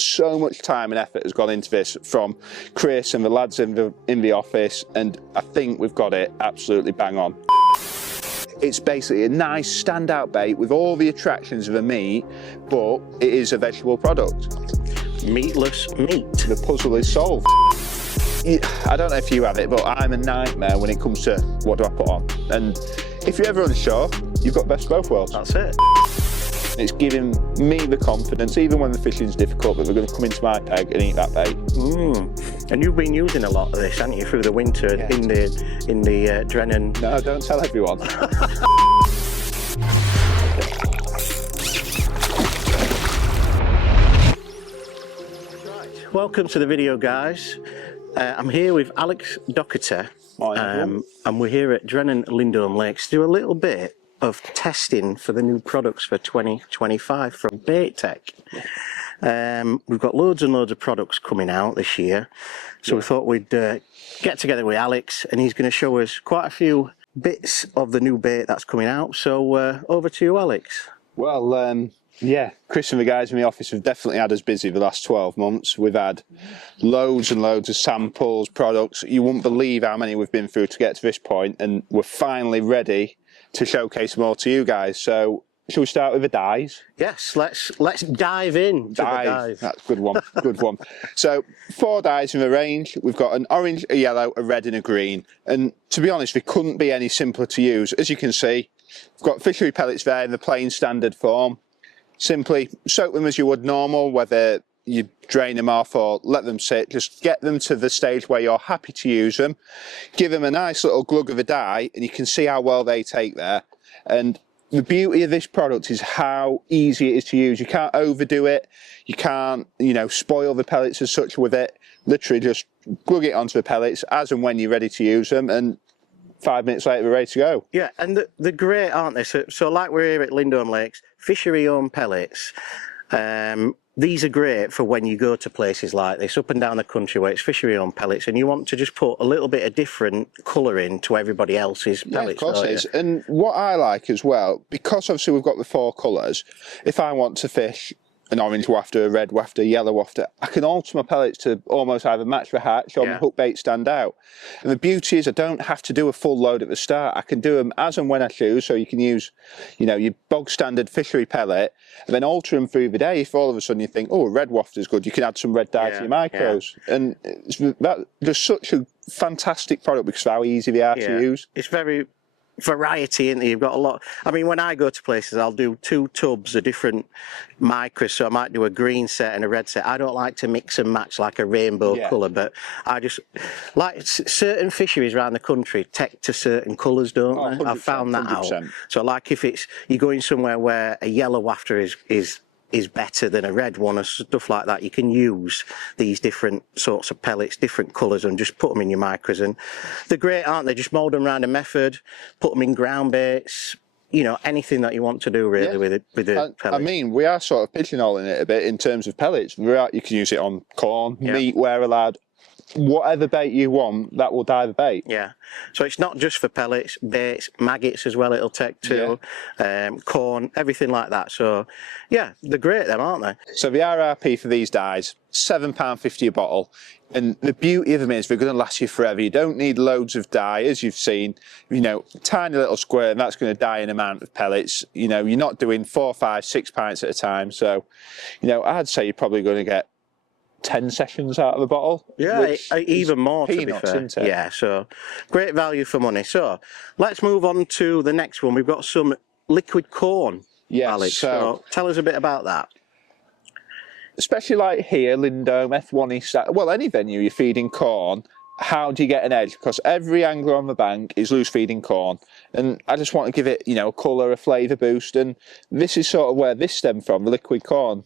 So much time and effort has gone into this from Chris and the lads in the office, and I think we've got it absolutely bang on. It's basically a nice standout bait with all the attractions of a meat, but it is a vegetable product. Meatless meat. The puzzle is solved. I don't know if you have it, but I'm a nightmare when it comes to what do I put on. And if you're ever unsure, you've got best of both worlds. That's it. It's giving me the confidence, even when the fishing's difficult, that we're going to come into my peg and eat that bait. And you've been using a lot of this, haven't you, through the winter in the Drennan? No, don't tell everyone. Welcome to the video, guys. I'm here with Alex Dockerty, and we're here at Drennan Lindome Lakes to do a little bit of testing for the new products for 2025 from Bait Tech. We've got loads and loads of products coming out this year, so we thought we'd get together with Alex, and he's going to show us quite a few bits of the new bait that's coming out. So over to you, Alex. Well, yeah, Chris and the guys in the office have definitely had us busy the last 12 months. We've had loads and loads of samples, products. You wouldn't believe how many we've been through to get to this point, and we're finally ready to showcase more to you guys. So shall we start with the dyes? Yes, let's dive in. That's a good one. Good one. So 4 dyes in the range. We've got an orange, a yellow, a red and a green, and to be honest, they couldn't be any simpler to use. As you can see, we've got fishery pellets there in the plain standard form. Simply soak them as you would normal, whether you drain them off or let them sit. Just get them to the stage where you're happy to use them. Give them a nice little glug of a dye, and you can see how well they take there. And the beauty of this product is how easy it is to use. You can't overdo it. You can't, spoil the pellets as such with it. Literally just glug it onto the pellets as and when you're ready to use them, and 5 minutes later we're ready to go. Yeah, and they're great, aren't they? So like we're here at Lindome Lakes, fishery-owned pellets. These are great for when you go to places like this, up and down the country where it's fishery-owned pellets, and you want to just put a little bit of different colour in to everybody else's pellets. Yeah, of course it is. And what I like as well, because obviously we've got the 4 colours, if I want to fish an orange wafter, a red wafter, a yellow wafter, I can alter my pellets to almost either match the hatch or my hook bait stand out. And the beauty is I don't have to do a full load at the start. I can do them as and when I choose, so you can use, your bog standard fishery pellet, and then alter them through the day. If all of a sudden you think, oh, a red wafter is good, you can add some red dye to your micros. And they're such a fantastic product because of how easy they are to use. It's very variety, isn't there? You've got a lot. I mean, when I go to places, I'll do 2 tubs of different micros, so I might do a green set and a red set. I don't like to mix and match like a rainbow colour, but I just like certain fisheries around the country take to certain colours, don't they? I've found that 100%. Out. So like if you're going somewhere where a yellow wafter is better than a red one or stuff like that, you can use these different sorts of pellets, different colours, and just put them in your micros, and they're great, aren't they? Just mould them around a method, put them in ground baits, anything that you want to do really with the pellets. I mean, we are sort of pigeonholing it a bit in terms of pellets. You can use it on corn, meat, where allowed. Whatever bait you want, that will dye the bait. Yeah, so it's not just for pellets, baits, maggots as well, it'll take too, corn, everything like that. So yeah, they're great them, aren't they? So the RRP for these dyes, £7.50 a bottle, and the beauty of them is they're going to last you forever. You don't need loads of dye, as you've seen, tiny little squirt, and that's going to dye an amount of pellets. You're not doing 4, 5, 6 pints at a time, so I'd say you're probably going to get 10 sessions out of the bottle. Yeah, even more, peanuts, to be fair. Yeah, so great value for money. So let's move on to the next one. We've got some liquid corn, Alex. So tell us a bit about that. Especially like here, Lindome, F1 East, well, any venue you're feeding corn, how do you get an edge? Because every angler on the bank is loose feeding corn, and I just want to give it, a colour, a flavour boost, and this is sort of where this stemmed from, the liquid corn.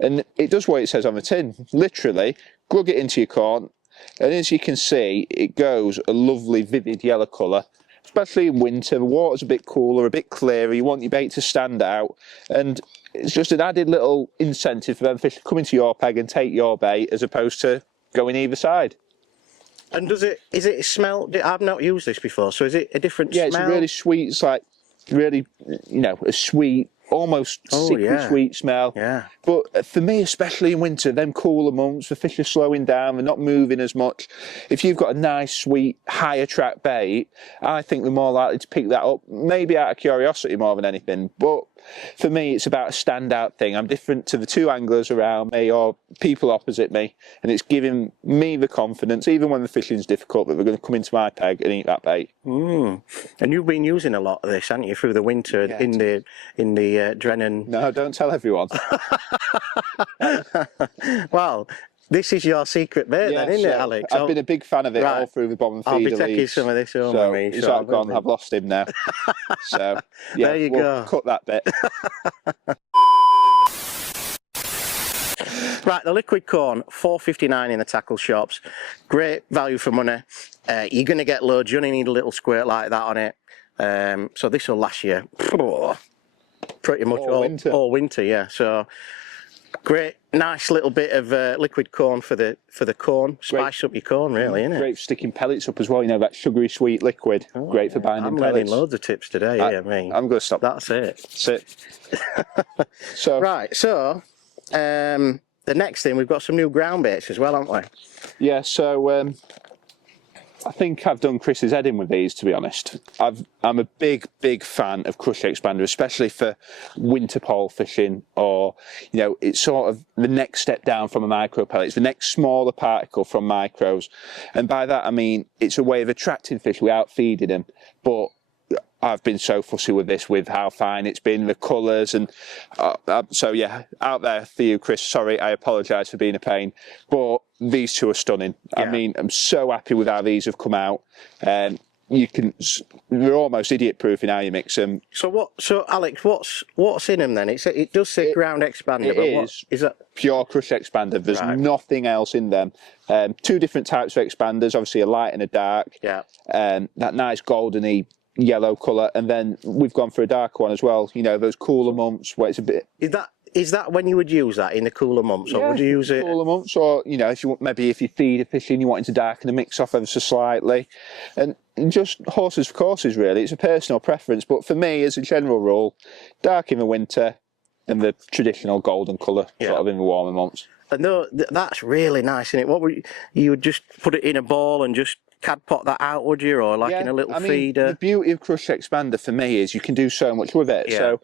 And it does what it says on the tin. Literally, glug it into your corn, and as you can see, it goes a lovely, vivid yellow colour. Especially in winter, the water's a bit cooler, a bit clearer. You want your bait to stand out, and it's just an added little incentive for them fish to come into your peg and take your bait, as opposed to going either side. And is it smell? I've not used this before, so is it a different smell? Yeah, it's really sweet. It's like really, a sweet, almost sickly sweet smell. Yeah. But for me, especially in winter, them cooler months, the fish are slowing down, they're not moving as much. If you've got a nice, sweet, high attract bait, I think they're more likely to pick that up, maybe out of curiosity more than anything. But for me, it's about a standout thing. I'm different to the two anglers around me or people opposite me, and it's giving me the confidence, even when the fishing's difficult, that they're going to come into my peg and eat that bait. And you've been using a lot of this, haven't you, through the winter in the Drennan? No, don't tell everyone. Well, this is your secret bait then, isn't it, Alex? I've been a big fan of it all through the bomb and feeder I'll be taking leagues. some of this home So with me. he's gone. I've lost him now. So yeah, there you we'll go. cut that bit. Right, the liquid corn, $4.59 in the tackle shops. Great value for money. You're going to get loads. You only need a little squirt like that on it. So this will last you pretty much all winter. Yeah. So great, nice little bit of liquid corn for the corn. Spice up your corn, really, isn't it? Great for sticking pellets up as well. You know, that sugary sweet liquid. Great for binding I'm pellets. learning loads of tips today. I'm going to stop. That's it. That's it. So right. So the next thing, we've got some new ground baits as well, haven't we? Yeah. So I think I've done Chris's head in with these, to be honest. I'm a big fan of Crush Expander, especially for winter pole fishing, or, you know, it's sort of the next step down from a micro pellet. It's the next smaller particle from micros. And by that, I mean, it's a way of attracting fish without feeding them. But I've been so fussy with this, with how fine it's been, the colours, and so yeah, out there for you, Chris, sorry, I apologise for being a pain, but these two are stunning. I mean, I'm so happy with how these have come out. They're almost idiot proof in how you mix them. So Alex, what's in them then? It does say ground expander. It is that? Pure Crush Expander. There's nothing else in them. Two different types of expanders, obviously a light and a dark. Yeah. That nice goldeny yellow colour, and then we've gone for a dark one as well. You know, those cooler months where it's a bit. Is that when you would use that, in the cooler months, or would you use it? Cooler months, or you know, if you feed a fish in, you want it to darken the mix off ever so slightly, and just horses for courses really. It's a personal preference, but for me, as a general rule, dark in the winter, and the traditional golden colour sort of in the warmer months. And that's really nice, isn't it? What you would just put it in a ball and just cad pot that out, would you, or like in a little feeder? The beauty of Crush Expander for me is you can do so much with it. So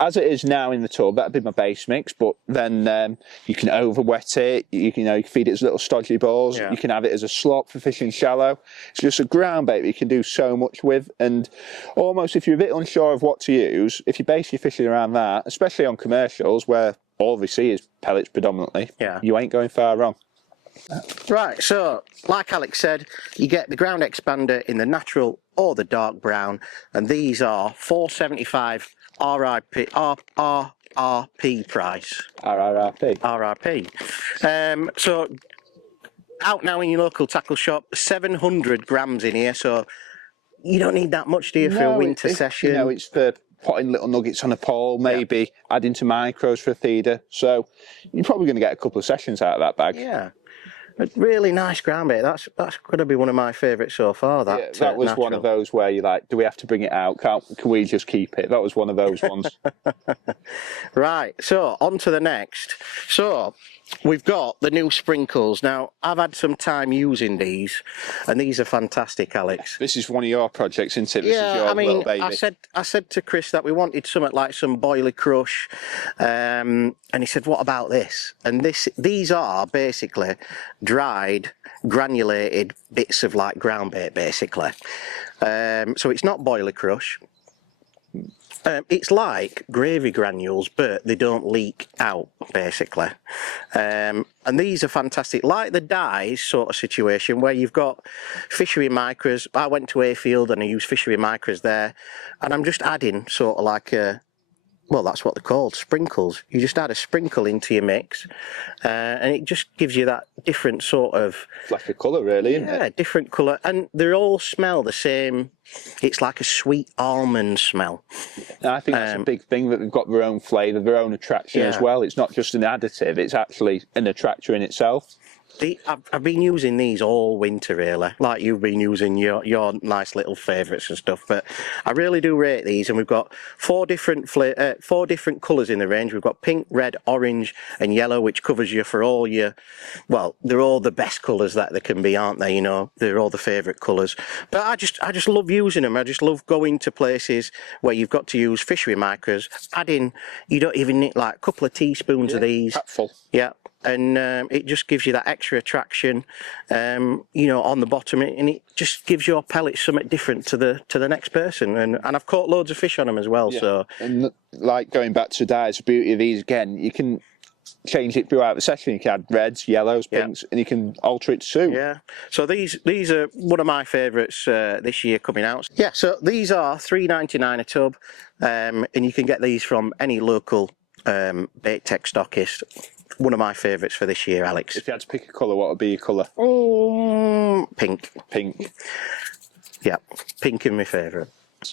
as it is now in the tub, that'd be my base mix, but then you can over wet it, you can feed it as little stodgy balls, you can have it as a slop for fishing shallow. It's just a ground bait that you can do so much with, and almost if you're a bit unsure of what to use, if you base your fishing around that, especially on commercials where all we see is pellets predominantly, you ain't going far wrong. Right, so like Alex said, you get the ground expander in the natural or the dark brown, and these are $4.75 RRP price. RRP. So out now in your local tackle shop, 700 grams in here, so you don't need that much, do you, for a winter session? You know, it's for putting little nuggets on a pole, maybe adding to micros for a feeder, so you're probably going to get a couple of sessions out of that bag. Yeah. A really nice ground bait. That's going to be one of my favourites so far. That was natural. one of those where you're like, do we have to bring it out? Can we just keep it? That was one of those ones. Right, so on to the next. So we've got the new sprinkles. Now, I've had some time using these, and these are fantastic, Alex. This is one of your projects, isn't it? This is your little baby. I said to Chris that we wanted something like some boiler crush, and he said, what about this? And these are basically dried, granulated bits of like ground bait, basically. So it's not boiler crush. It's like gravy granules, but they don't leak out, basically. And these are fantastic, like the dyes sort of situation where you've got fishery micros. I went to Ayfield and I used fishery micros there, and I'm just adding sort of like well, that's what they're called, sprinkles. You just add a sprinkle into your mix, and it just gives you that different sort of... Flash of colour, really, isn't it? Yeah, different colour. And they all smell the same it's like a sweet almond smell. And I think that's a big thing, that they've got their own flavour, their own attraction as well. It's not just an additive, it's actually an attractor in itself. I've been using these all winter, really, like you've been using your nice little favourites and stuff. But I really do rate these, and we've got four different colours in the range. We've got pink, red, orange, and yellow, which covers you for all your. Well, they're all the best colours that there can be, aren't they? You know, they're all the favourite colours. But I just love using them. I just love going to places where you've got to use fishery micros. Adding, you don't even need like a couple of teaspoons of these. Capful. Yeah. And it just gives you that extra attraction, you know, on the bottom, and it just gives your pellets something different to the next person. And I've caught loads of fish on them as well. So, and like going back to the dyes, the beauty of these again, you can change it throughout the session. You can add reds, yellows, pinks, and you can alter it to suit. Yeah. So these are one of my favourites this year coming out. Yeah. So these are $3.99 a tub, and you can get these from any local bait tech stockist. One of my favourites for this year, Alex. If you had to pick a colour, what would be your colour? Pink. Pink. Yeah, pink is my favourite.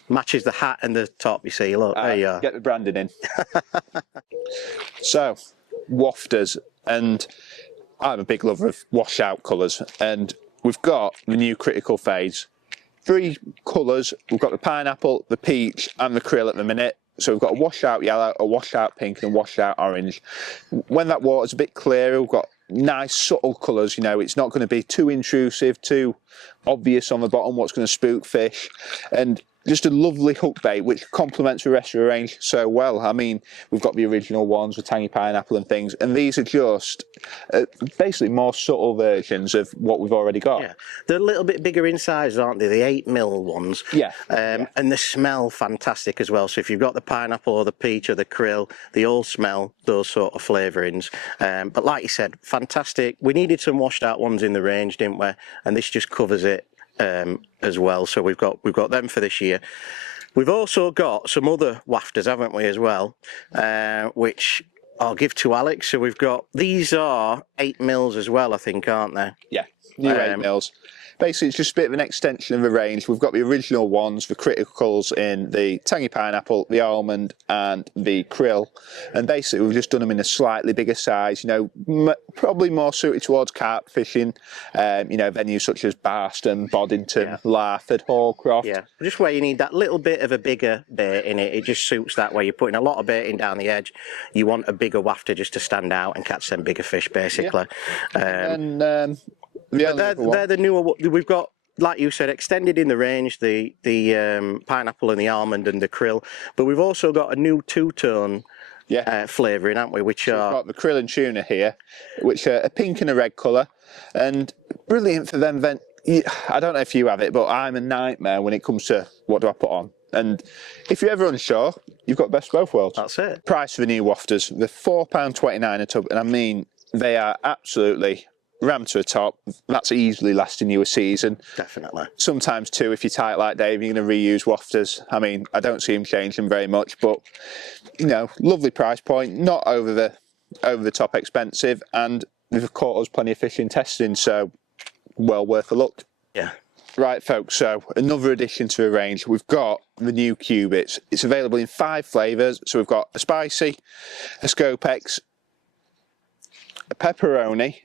Matches the hat and the top, you see. Look, there you are. Get the branding in. So, wafters, and I'm a big lover of washout colours, and we've got the new critical phase. 3 colours. We've got the pineapple, the peach, and the krill at the minute. So we've got a washout yellow, a washout pink, and a washout orange. When that water's a bit clearer, we've got nice subtle colours. You know, it's not going to be too intrusive, too obvious on the bottom what's going to spook fish, and just a lovely hook bait which complements the rest of the range so well. I mean, we've got the original ones with tangy pineapple and things, and these are just basically more subtle versions of what we've already got. Yeah, they're a little bit bigger in size, aren't they? The 8mm ones. Yeah. And they smell fantastic as well. So if you've got the pineapple or the peach or the krill, they all smell those sort of flavourings. But like you said, fantastic. We needed some washed out ones in the range, didn't we? And this just covers it as well. So we've got them for this year. We've also got some other wafters, haven't we, as well, which I'll give to Alex. So we've got, these are 8mm as well, I think, aren't they? Yeah, new 8mm. Basically, it's just a bit of an extension of the range. We've got the original ones, the criticals in the tangy pineapple, the almond, and the krill. And basically, we've just done them in a slightly bigger size, you know, probably more suited towards carp fishing, you know, venues such as Barston, Boddington, Larford, Hallcroft. Yeah, just where you need that little bit of a bigger bait in it. It just suits that, where you're putting a lot of bait in down the edge. You want a bigger wafter just to stand out and catch them bigger fish, basically. Yeah. They're the newer. We've got, like you said, extended in the range, the pineapple and the almond and the krill, but we've also got a new two-tone flavouring, haven't we? Which We've got the krill and tuna here, which are a pink and a red colour, and brilliant for them. Then I don't know if you have it, but I'm a nightmare when it comes to what do I put on. And if you're ever unsure, you've got best of both worlds. That's it. Price for the new wafters, they're £4.29 a tub, and I mean they are absolutely rammed to the top. That's easily lasting you a season. Definitely. Sometimes 2 if you're tight like Dave, you're going to reuse wafters. I mean, I don't see him changing very much, but you know, lovely price point, not over the top expensive, and they've caught us plenty of fish in testing, so well worth a look. Yeah. Right, folks, so another addition to the range. We've got the new Cubits. It's available in 5 flavours. So we've got a spicy, a Scopex, a pepperoni,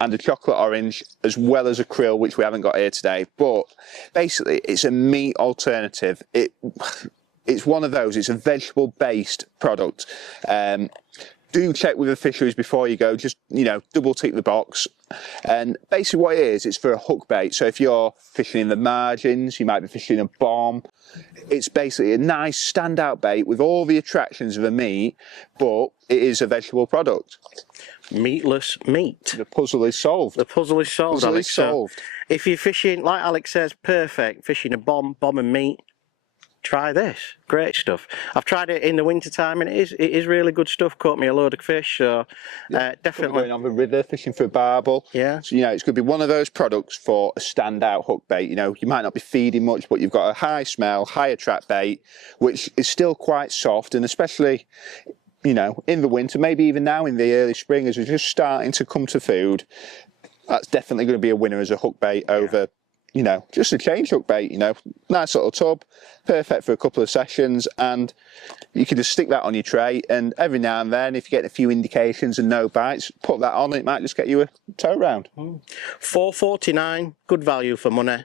and a chocolate orange, as well as a krill, which we haven't got here today. But basically, it's a meat alternative. It's one of those. It's a vegetable-based product. Do check with the fisheries before you go. Just, you know, double tick the box. And basically what it is, it's for a hook bait. So if you're fishing in the margins, you might be fishing a bomb. It's basically a nice standout bait with all the attractions of a meat, but it is a vegetable product. Meatless meat. The puzzle is solved. The puzzle is solved, Puzzle Alex. is solved. So if you're fishing, like Alex says, perfect, fishing a bomb and meat, try this. Great stuff. I've tried it in the winter time, and it is really good stuff. Caught me a load of fish, so definitely. Going on the river, fishing for a barbel. Yeah. So, you know, it's going to be one of those products for a standout hook bait. You know, you might not be feeding much, but you've got a high smell, high attract bait, which is still quite soft, and especially, you know, in the winter, maybe even now in the early spring, as we're just starting to come to food, that's definitely going to be a winner as a hook bait over you know, just a change hook bait, you know, nice little tub, perfect for a couple of sessions, and you can just stick that on your tray, and every now and then, if you get a few indications and no bites, put that on, it might just get you a tow round. $4.49, good value for money.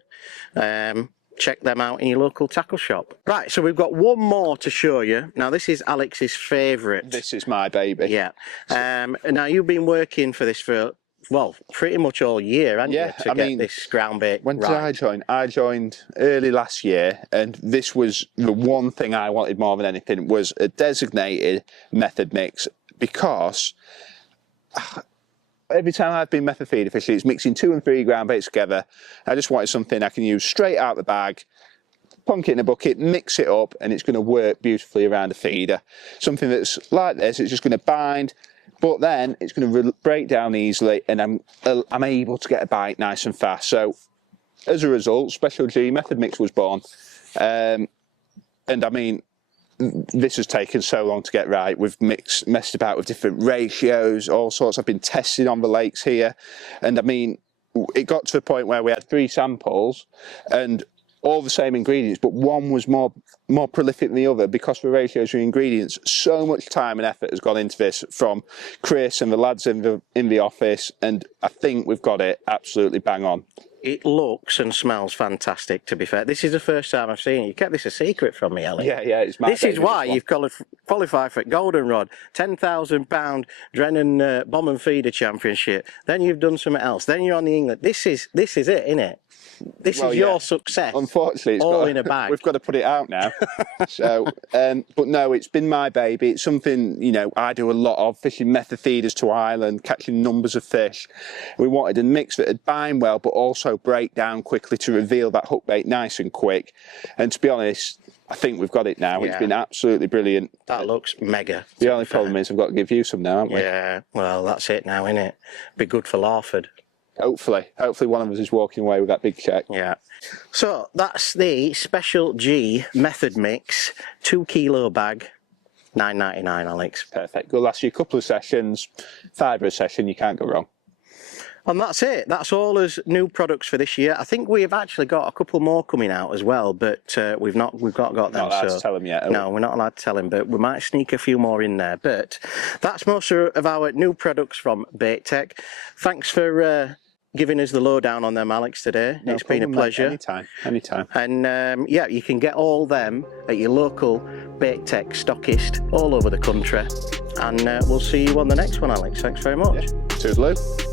Check them out in your local tackle shop. Right, so we've got one more to show you. Now, this is Alex's favourite. This is my baby. Yeah. Now, you've been working for this for, well, pretty much all year, haven't you, to get this ground bait When did right. I join? I joined early last year, and this was the one thing I wanted more than anything, was a designated method mix, because every time I've been method feeder fishing, it's mixing 2 and 3 ground baits together. I just wanted something I can use straight out the bag, plonk it in a bucket, mix it up, and it's going to work beautifully around a feeder. Something that's like this, it's just going to bind, but then it's going to break down easily, and I'm able to get a bite nice and fast. So as a result, Special G Method Mix was born. And I mean, this has taken so long to get right. We've messed about with different ratios, all sorts. I've been testing on the lakes here, and I mean, it got to the point where we had 3 samples and all the same ingredients, but one was more prolific than the other because the ratios of ingredients. So much time and effort has gone into this from Chris and the lads in the office, and I think we've got it absolutely bang on. It looks and smells fantastic, to be fair. This is the first time I've seen it. You kept this a secret from me, Ellie. Yeah, it's my This is why you've qualified for Goldenrod, £10,000 Drennan Bomb and Feeder Championship. Then you've done something else. Then you're on the England. This is it, isn't it? This is your success. Unfortunately, it's all in a bag. We've got to put it out now. So, but no, it's been my baby. It's something, you know, I do a lot of, fishing method feeders to Ireland, catching numbers of fish. We wanted a mix that would bind well, but also break down quickly to reveal that hook bait nice and quick. And to be honest, I think we've got it now. Yeah. It's been absolutely brilliant. That looks mega. The only problem is I've got to give you some now, haven't we? Yeah, well, that's it now, innit? Be good for Larford. Hopefully one of us is walking away with that big check. Yeah. So that's the Special G Method Mix 2 kilo bag, $9.99, Alex. Perfect. Go last you a couple of sessions, $5 a session, you can't go wrong. And that's it. That's all as new products for this year. I think we've actually got a couple more coming out as well, but we've got them. Not allowed to tell them yet. No, we're not allowed to tell them, but we might sneak a few more in there. But that's most of our new products from Bait Tech. Thanks for giving us the lowdown on them, Alex, today. It's been a pleasure. Anytime. And yeah, you can get all them at your local Bait Tech stockist all over the country. And we'll see you on the next one, Alex. Thanks very much. Yeah. Toodaloo.